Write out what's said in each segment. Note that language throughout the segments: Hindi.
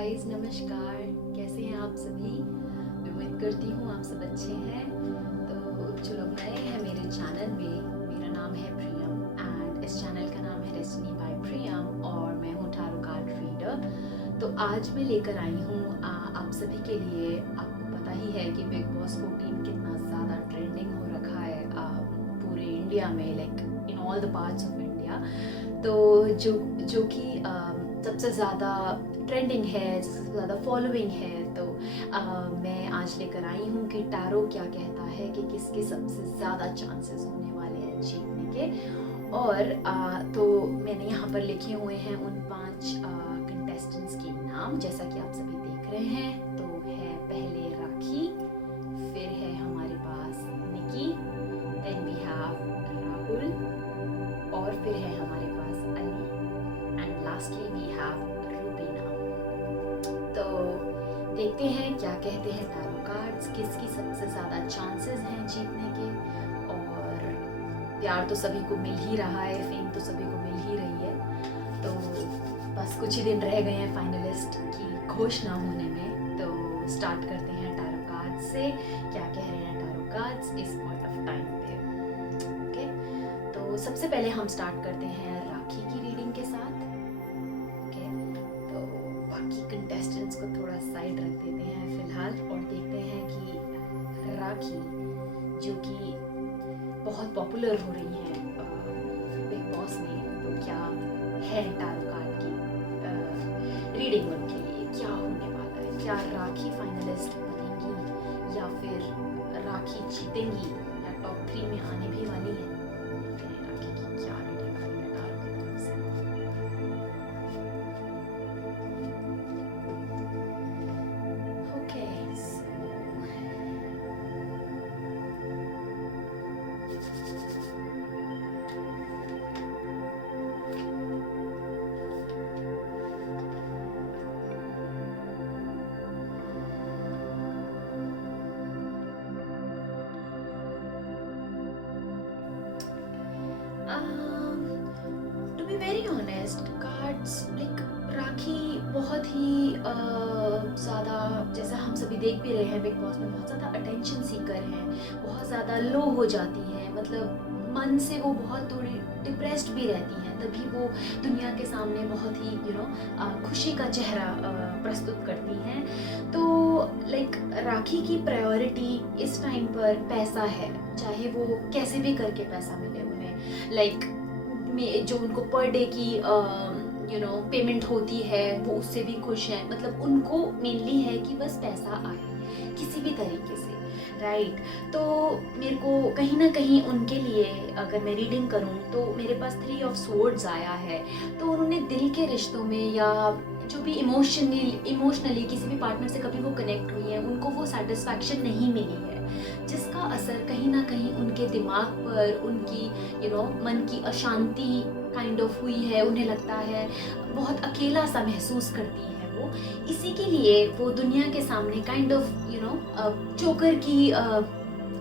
गाइस, नमस्कार। कैसे हैं आप सभी? उम्मीद करती हूँ आप सब अच्छे हैं। तो जो लोग नए हैं मेरे चैनल में, मेरा नाम है प्रियम एंड इस चैनल का नाम है डेस्टिनी बाय प्रियम और मैं हूँ टैरो कार्ड रीडर। तो आज मैं लेकर आई हूँ आप सभी के लिए। आपको पता ही है कि बिग बॉस 14 कितना ज़्यादा ट्रेंडिंग हो रखा है पूरे इंडिया में, like in all the parts of India. तो जो कि सबसे ज़्यादा ट्रेंडिंग है, सबसे ज़्यादा फॉलोइंग है। तो मैं आज लेकर आई हूँ कि टैरो क्या कहता है कि किसके सबसे ज़्यादा चांसेस होने वाले हैं जीतने के। और तो मैंने यहाँ पर लिखे हुए हैं उन 5 कंटेस्टेंट्स के नाम, जैसा कि आप सभी देख रहे हैं। तो है पहले राखी, फिर है हमारे पास Nikki, then we have Rahul, और फिर है हमारे पास Ali and lastly we have Rubina. तो देखते हैं क्या कहते हैं टैरो कार्ड्स, किसकी सबसे ज़्यादा चांसेस हैं जीतने के। और प्यार तो सभी को मिल ही रहा है, फेम तो सभी को मिल ही रही है। तो बस कुछ ही दिन रह गए हैं फाइनलिस्ट की घोषणा होने में। तो स्टार्ट करते हैं टैरो कार्ड्स से, क्या कह रहे हैं टैरो कार्ड्स इस पॉइंट ऑफ टाइम पे। ओके, तो सबसे पहले हम स्टार्ट करते हैं राखी की रीडिंग के साथ। ओके, तो बाकी कंटेस्टेंट्स को थोड़ा साइड रख देते हैं फिलहाल और देखते हैं कि राखी, जो कि बहुत पॉपुलर हो रही है बिग बॉस में, तो क्या है टैरो कार्ड की रीडिंग उनके लिए, क्या होने वाला है। क्या राखी फाइनलिस्ट बनेंगी या फिर राखी जीतेंगी या टॉप 3 में आने भी वाली है। राखी की क्या रीडिंग आई है टैरो की तरफ से। Okay, to be very honest, cards like Rakhi बहुत ही ज़्यादा, जैसा हम सभी देख भी रहे हैं बिग बॉस में, बहुत ज़्यादा अटेंशन सीकर हैं, बहुत ज़्यादा लो हो जाती हैं। मतलब मन से वो बहुत थोड़ी डिप्रेस्ड भी रहती हैं, तभी वो दुनिया के सामने बहुत ही खुशी का चेहरा प्रस्तुत करती हैं। तो लाइक राखी की प्रायोरिटी इस टाइम पर पैसा है, चाहे वो कैसे भी करके पैसा मिले उन्हें। लाइक जो उनको पर डे की पेमेंट होती है, वो उससे भी खुश हैं। मतलब उनको मेनली है कि बस पैसा आए किसी भी तरीके से, राइट। तो मेरे को कहीं ना कहीं उनके लिए, अगर मैं रीडिंग करूं तो मेरे पास 3 ऑफ स्वॉर्ड्स आया है। तो उन्होंने दिल के रिश्तों में या जो भी इमोशनली किसी भी पार्टनर से कभी वो कनेक्ट हुई है, उनको वो सेटिस्फैक्शन नहीं मिली है, जिसका असर कहीं ना कहीं उनके दिमाग पर, उनकी मन की अशांति काइंड ऑफ हुई है। उन्हें लगता है बहुत अकेला सा महसूस करती है वो। इसी के लिए वो दुनिया के सामने काइंड ऑफ जोकर की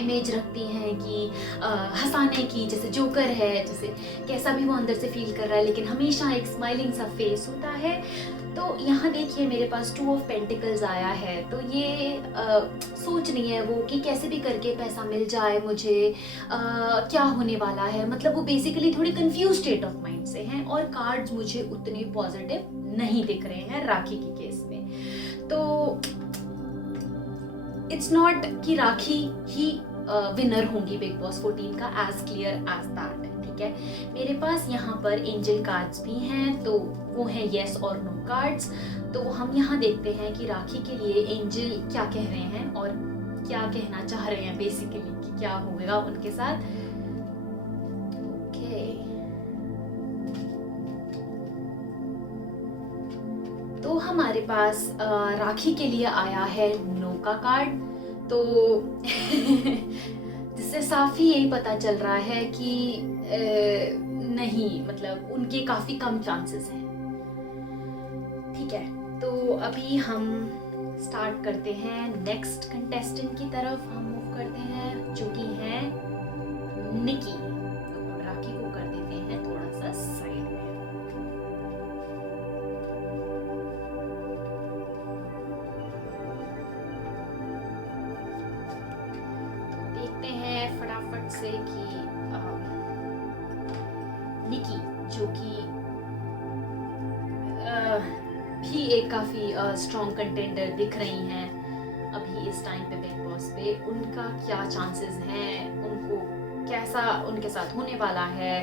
इमेज रखती हैं कि हंसाने की, जैसे जोकर है, जैसे कैसा भी वो अंदर से फील कर रहा है, लेकिन हमेशा एक स्माइलिंग सा फेस होता है। तो यहाँ देखिए मेरे पास 2 ऑफ पेंटिकल्स आया है। तो ये सोच रही है वो कि कैसे भी करके पैसा मिल जाए मुझे, क्या होने वाला है। मतलब वो बेसिकली थोड़ी कंफ्यूज स्टेट ऑफ माइंड से हैं और कार्ड्स मुझे उतने पॉजिटिव नहीं दिख रहे हैं राखी के केस में। तो इट्स नॉट कि राखी ही विनर होंगी बिग बॉस 14 का, एज क्लियर एज दैट, ठीक है। मेरे पास यहाँ पर एंजल कार्ड्स भी हैं, तो वो हैं येस और नो कार्ड्स। तो हम यहाँ देखते हैं कि राखी के लिए एंजल क्या कह रहे हैं और क्या कहना चाह रहे हैं बेसिकली, कि क्या होगा उनके साथ। ओके, तो हमारे पास राखी के लिए आया है नो का कार्ड। तो जिससे साफ ही यही पता चल रहा है कि नहीं, मतलब उनके काफी कम चांसेस हैं, ठीक है। तो अभी हम स्टार्ट करते हैं नेक्स्ट कंटेस्टेंट की तरफ, हम मूव करते हैं, जो कि है निकी। तो हम राखी को कर देते हैं थोड़ा सा साइड में। से कि निकी जो कि भी एक काफ़ी स्ट्रॉन्ग कंटेंडर दिख रही हैं अभी इस टाइम पे बिग बॉस पे, उनका क्या चांसेस हैं, उनको कैसा उनके साथ होने वाला है,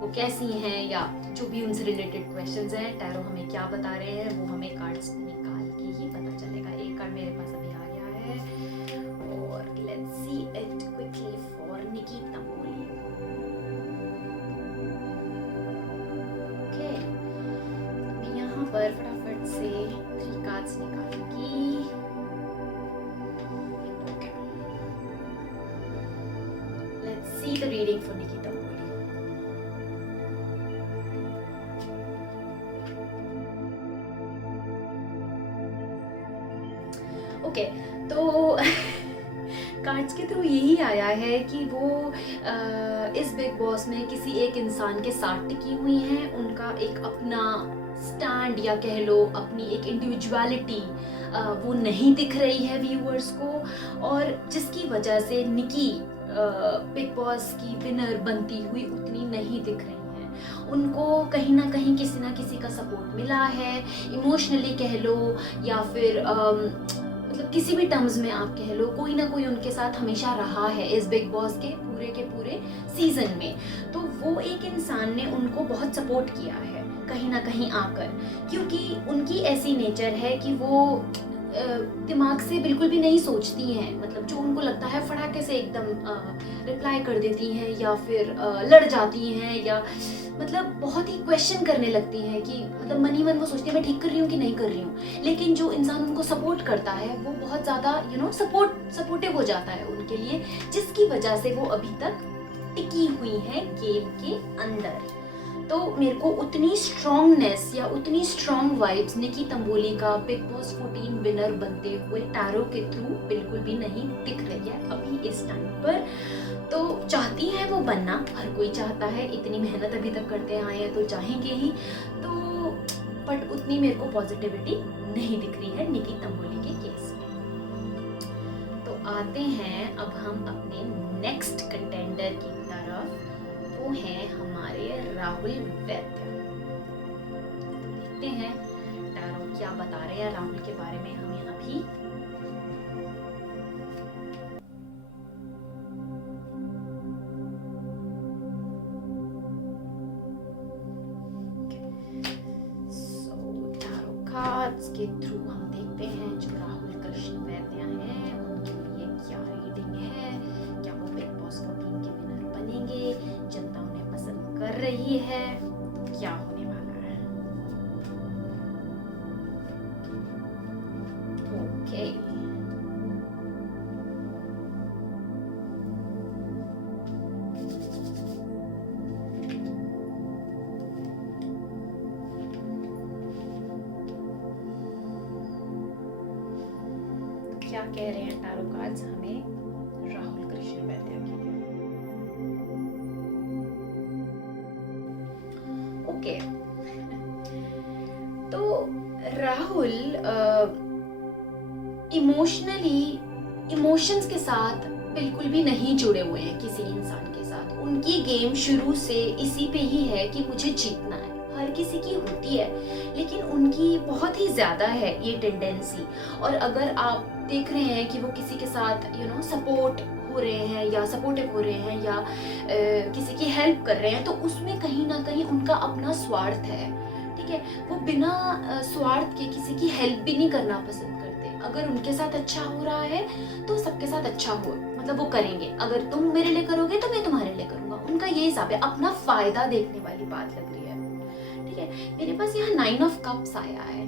वो कैसी हैं, या जो भी उनसे रिलेटेड क्वेश्चंस हैं टैरो हमें क्या बता रहे हैं, वो हमें कार्ड्स निकाल के ही पता चलेगा। एक कार्ड मेरे पास अभी आ गया है और let's see it quickly for Nikki Tamboli. Okay, मैं यहाँ पर फटाफट से 3 कार्ड्स निकालूंगी। Let's see the reading for Nikki Tamboli. Okay, तो कार्ड्स के थ्रू यही आया है कि वो इस बिग बॉस में किसी एक इंसान के साथ टिकी हुई हैं, उनका एक अपना स्टैंड या कह लो अपनी एक इंडिविजुअलिटी वो नहीं दिख रही है व्यूअर्स को, और जिसकी वजह से निकी बिग बॉस की विनर बनती हुई उतनी नहीं दिख रही हैं। उनको कहीं ना कहीं किसी ना किसी का सपोर्ट मिला है, इमोशनली कह लो या फिर मतलब किसी भी टर्म्स में आप कह लो, कोई ना कोई उनके साथ हमेशा रहा है इस बिग बॉस के पूरे सीजन में। तो वो एक इंसान ने उनको बहुत सपोर्ट किया है कहीं ना कहीं आकर, क्योंकि उनकी ऐसी नेचर है कि वो दिमाग से बिल्कुल भी नहीं सोचती हैं, मतलब जो उनको लगता है फटाके से एकदम रिप्लाई कर देती हैं या फिर लड़ जाती हैं, या मतलब बहुत ही क्वेश्चन करने लगती हैं कि मतलब मन ही मन वो सोचती है मैं ठीक कर रही हूँ कि नहीं कर रही हूँ। लेकिन जो इंसान उनको सपोर्ट करता है वो बहुत ज़्यादा सपोर्टिव हो जाता है उनके लिए, जिसकी वजह से वो अभी तक टिकी हुई है गेम के अंदर। तो मेरे को उतनी स्ट्रॉन्गनेस या उतनी स्ट्रॉन्ग वाइब्स निकी तंबोली का बिग बॉस 14 विनर बनते हुए टैरो के थ्रू बिल्कुल भी नहीं दिख रही है अभी इस टाइम पर। तो चाहती है वो बनना, हर कोई चाहता है, इतनी मेहनत अभी तक करते आए हैं तो चाहेंगे ही, तो बट उतनी मेरे को पॉजिटिविटी नहीं दिख रही है निकी तंबोली के केस में। तो आते हैं अब हम अपने नेक्स्ट कंटेंडर की तरफ, वो हैं हमारे राहुल वैद्य। देखते हैं टैरो क्या बता रहे हैं राहुल के बारे में हमें अभी। कार्ड्स के थ्रू हम देखते हैं जो राहुल कृष्ण वैद्य हैं उनके लिए क्या रीडिंग है, क्या वो बिग बॉस 14 के विनर बनेंगे, जनता उन्हें पसंद कर रही है, तो क्या होने वाला है। ओके, क्या कह रहे हैं टैरो कार्ड्स हमें राहुल कृष्ण वैद्य के लिए। ओके, तो राहुल इमोशंस के साथ बिल्कुल भी नहीं जुड़े हुए हैं किसी इंसान के साथ। उनकी गेम शुरू से इसी पे ही है कि मुझे जीतना है, हर किसी की होती है, लेकिन उनकी बहुत ही ज्यादा है ये टेंडेंसी। और अगर आप देख रहे हैं कि वो किसी के साथ सपोर्ट हो रहे हैं या सपोर्टिव हो रहे हैं या किसी की हेल्प कर रहे हैं, तो उसमें कहीं ना कहीं उनका अपना स्वार्थ है। ठीक है, वो बिना स्वार्थ के किसी की हेल्प भी नहीं करना पसंद करते। अगर उनके साथ अच्छा हो रहा है तो सबके साथ अच्छा हो, मतलब वो करेंगे। अगर तुम मेरे लिए करोगे तो मैं तुम्हारे लिए करूंगा, उनका ये हिसाब है, अपना फायदा देखने वाली बात लग रही है। ठीक है, मेरे पास यहाँ 9 ऑफ कप्स आया है,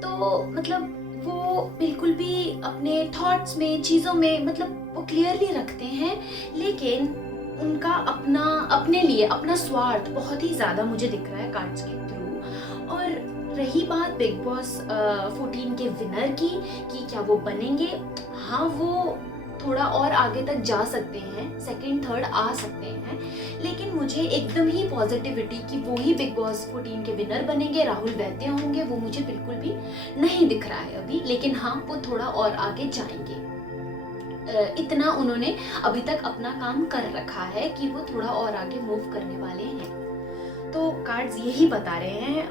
तो मतलब वो बिल्कुल भी अपने थॉट्स में, चीज़ों में मतलब वो क्लियरली रखते हैं, लेकिन उनका अपने लिए अपना स्वार्थ बहुत ही ज़्यादा मुझे दिख रहा है कार्ड्स के थ्रू। और रही बात बिग बॉस 14 के विनर की कि क्या वो बनेंगे, हाँ वो थोड़ा और आगे तक जा सकते हैं, सेकंड थर्ड आ सकते हैं, लेकिन मुझे एकदम ही पॉजिटिविटी कि वो ही बिग बॉस 14 के विनर बनेंगे, राहुल वैद्य होंगे, वो मुझे बिल्कुल भी नहीं दिख रहा है अभी। लेकिन हाँ, वो थोड़ा और आगे जाएंगे। इतना उन्होंने अभी तक अपना काम कर रखा है कि वो थोड़ा और आगे मूव करने वाले हैं। तो कार्ड्स यही बता रहे हैं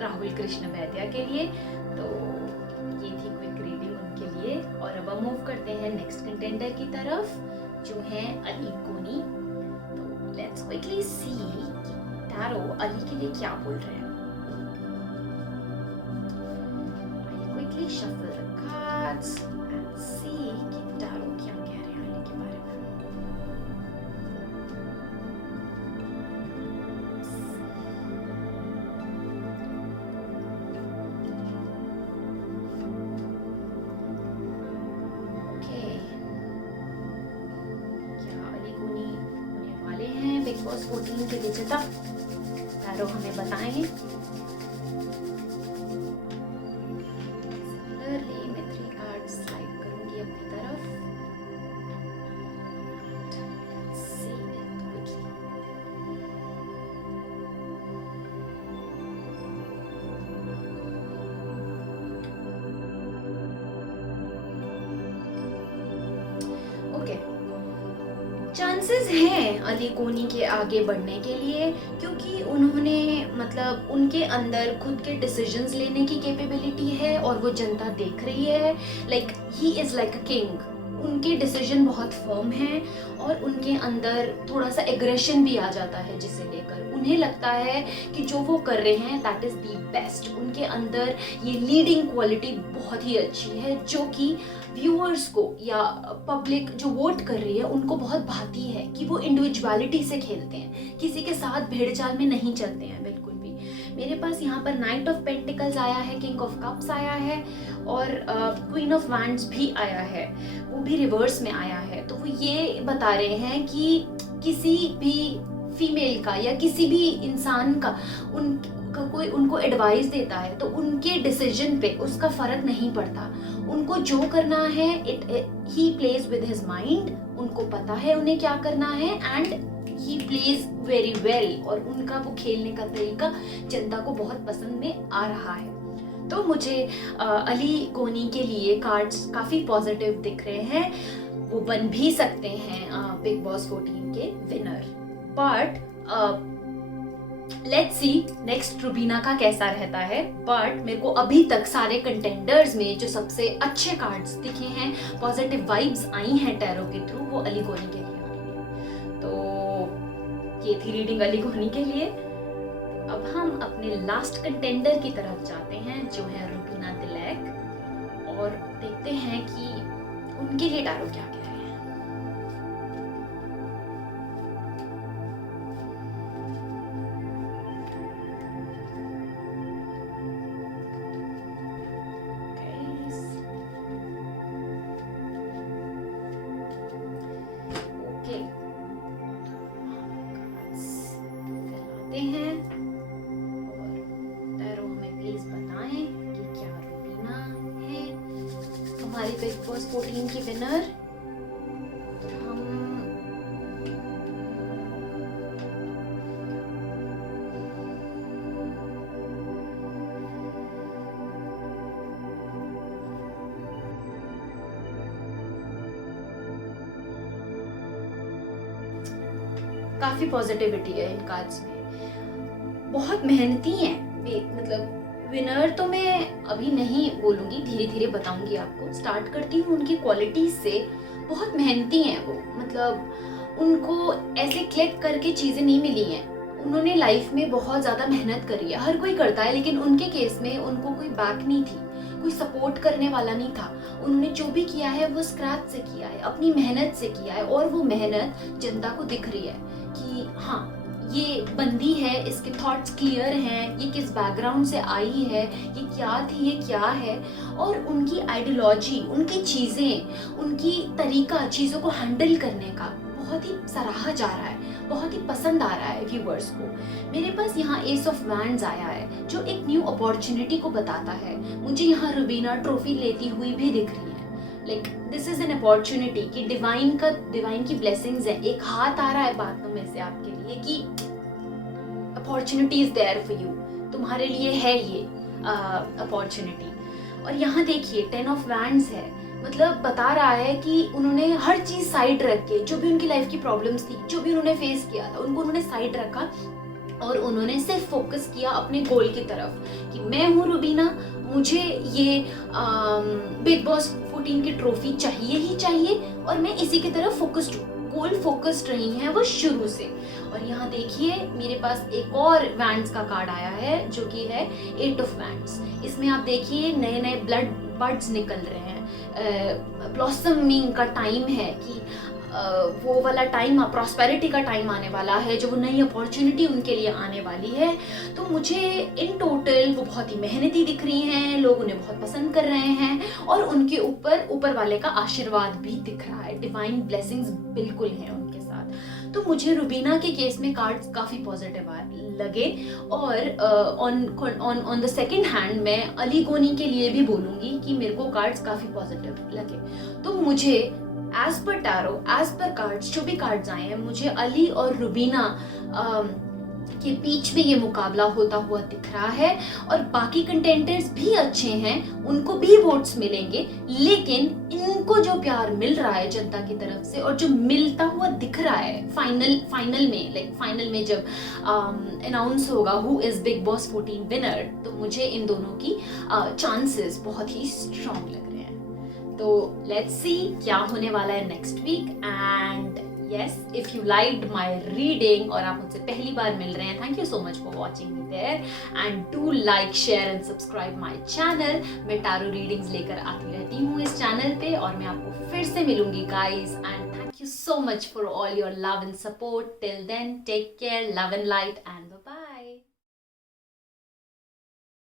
राहुल कृष्ण वैद्या के लिए। तो ये थी क्विक रीडिंग उनके लिए। और अब हम मूव करते हैं नेक्स्ट कंटेंडर की तरफ, जो है अली कोनी। तो let's quickly see tarot Ali के लिए क्या बोल रहे हैं। Quickly shuffle the cards and see कि टैरो क्या कह रहे हैं अली के बारे में। बिग बॉस 14 के विजेता टैरो हमें बताएंगे। सिमिलरली मैं 3 कार्ड स्लाइड करूंगी अपनी तरफ। See it quickly. Okay. Chances हैं अली कोनी के आगे बढ़ने के लिए, क्योंकि उन्होंने मतलब उनके अंदर खुद के डिसीजंस लेने की कैपेबिलिटी है और वो जनता देख रही है। Like he is like a king. उनके डिसीजन बहुत फर्म हैं और उनके अंदर थोड़ा सा एग्रेशन भी आ जाता है, जिसे लेकर उन्हें लगता है कि जो वो कर रहे हैं दैट इज़ द बेस्ट। उनके अंदर ये लीडिंग क्वालिटी बहुत ही अच्छी है, जो कि व्यूअर्स को या पब्लिक जो वोट कर रही है उनको बहुत भाती है कि वो इंडिविजुअलिटी से खेलते हैं, किसी के साथ भेड़चाल में नहीं चलते हैं बिल्कुल भी। मेरे पास यहाँ पर नाइट ऑफ पेंटिकल्स आया है, किंग ऑफ कप्स आया है और क्वीन ऑफ वैंड्स भी आया है, वो भी रिवर्स में आया है। तो वो ये बता रहे हैं कि किसी भी फीमेल का या किसी भी इंसान का कोई उनको एडवाइस देता है तो उनके डिसीजन पे उसका फर्क नहीं पड़ता। उनको जो करना है he plays with his mind. उनको पता है उन्हें क्या करना है and he plays very well. और उनका वो खेलने का तरीका जनता को बहुत पसंद में आ रहा है। तो मुझे अली कोनी के लिए कार्ड्स काफ़ी पॉजिटिव दिख रहे हैं। वो बन भी सकते हैं बिग बॉस 14 के winner. But let's see next Rubina का कैसा रहता है। बट मेरे को अभी तक सारे कंटेंडर्स में जो सबसे अच्छे कार्ड्स दिखे हैं, पॉजिटिव वाइब्स आई हैं टैरो के थ्रू, वो अली कोनी के लिए आ रही है। तो ये थी रीडिंग अली कोनी के लिए। अब हम अपने लास्ट कंटेंडर की तरफ जाते हैं, जो है रुबीना तिलक, और देखते हैं कि उनके लिए टैरो क्या कह रहे हैं। हैं और टैरो हमें प्लीज बताएं कि क्या रुबीना है हमारी बिग बॉस 14 की विनर। हम काफी पॉजिटिविटी है इन कार्ड्स में। बहुत मेहनती हैं, मतलब विनर तो मैं अभी नहीं बोलूँगी, धीरे धीरे बताऊँगी आपको। स्टार्ट करती हूँ उनकी क्वालिटीज से। बहुत मेहनती हैं वो, मतलब उनको ऐसे क्लिक करके चीज़ें नहीं मिली हैं। उन्होंने लाइफ में बहुत ज़्यादा मेहनत करी है, हर कोई करता है, लेकिन उनके केस में उनको कोई बैक नहीं थी, कोई सपोर्ट करने वाला नहीं था। उन्होंने जो भी किया है वो स्क्रैच से किया है, अपनी मेहनत से किया है, और वो मेहनत जनता को दिख रही है कि हाँ ये बंदी है, इसके थॉट्स क्लियर हैं, ये किस बैकग्राउंड से आई है, ये क्या थी, ये क्या है। और उनकी आइडियोलॉजी, उनकी चीज़ें, उनकी तरीका चीज़ों को हैंडल करने का बहुत ही सराहा जा रहा है, बहुत ही पसंद आ रहा है व्यूवर्स को। मेरे पास यहाँ एस ऑफ वैंड्स आया है, जो एक न्यू अपॉर्चुनिटी को बताता है। मुझे यहाँ रुबीना ट्रॉफी लेती हुई भी दिख रही है। Like this is an opportunity कि डिवाइन की ब्लेसिंग्स है। एक हाथ आ रहा है बातों में से आपके लिए कि opportunity is there for you, तुम्हारे लिए है ये अपॉर्चुनिटी। और यहाँ देखिए 10 ऑफ वैंड्स है, मतलब बता रहा है कि उन्होंने हर चीज़ साइड रख के, जो भी उनकी लाइफ की प्रॉब्लम्स थी, जो भी उन्होंने फेस किया था, उनको उन्होंने साइड रखा और उन्होंने सिर्फ फोकस किया अपने गोल की तरफ कि मैं हूँ रुबीना, मुझे ये बिग बॉस 14 की ट्रॉफी चाहिए ही चाहिए और मैं इसी की तरफ फोकस्ड हूँ। गोल फोकस्ड रही हैं वो शुरू से। और यहाँ देखिए मेरे पास एक और वैंड्स का कार्ड आया है जो कि है 8 ऑफ वैंड्स। इसमें आप देखिए नए नए ब्लड बड्स निकल रहे हैं, ब्लॉसमिंग का टाइम है कि वो वाला टाइम, प्रॉस्पेरिटी का टाइम आने वाला है, जो वो नई अपॉर्चुनिटी उनके लिए आने वाली है। तो मुझे इन टोटल वो बहुत ही मेहनती दिख रही हैं, लोग उन्हें बहुत पसंद कर रहे हैं और उनके ऊपर वाले का आशीर्वाद भी दिख रहा है, डिवाइन ब्लेसिंग्स बिल्कुल हैं उनके साथ। तो मुझे रुबीना के केस में कार्ड्स काफ़ी पॉजिटिव लगे। और ऑन द सेकेंड हैंड मैं अली गोनी के लिए भी बोलूँगी कि मेरे को कार्ड्स काफ़ी पॉजिटिव लगे। तो मुझे as per tarot, as per cards, जो भी कार्ड्स आए हैं, मुझे अली और रुबीना के बीच में ये मुकाबला होता हुआ दिख रहा है। और बाकी कंटेंटर्स भी अच्छे हैं, उनको भी वोट्स मिलेंगे, लेकिन इनको जो प्यार मिल रहा है जनता की तरफ से और जो मिलता हुआ दिख रहा है फाइनल में जब अनाउंस होगा who is big boss 14 winner, तो मुझे इन दोनों की चांसेस बहुत ही स्ट्रांग लग रहे हैं। तो लेट्स सी क्या होने वाला है next week. And yes, if you liked my reading और आप मुझसे पहली बार मिल रहे हैं, thank you so much for watching me there and do like, share and subscribe my channel। मैं टैरो रीडिंग्स लेकर आती रहती हूँ इस चैनल पे और मैं आपको फिर से मिलूंगी guys, and thank you so much for all your love and support। Till then, take care, love and light and bye bye।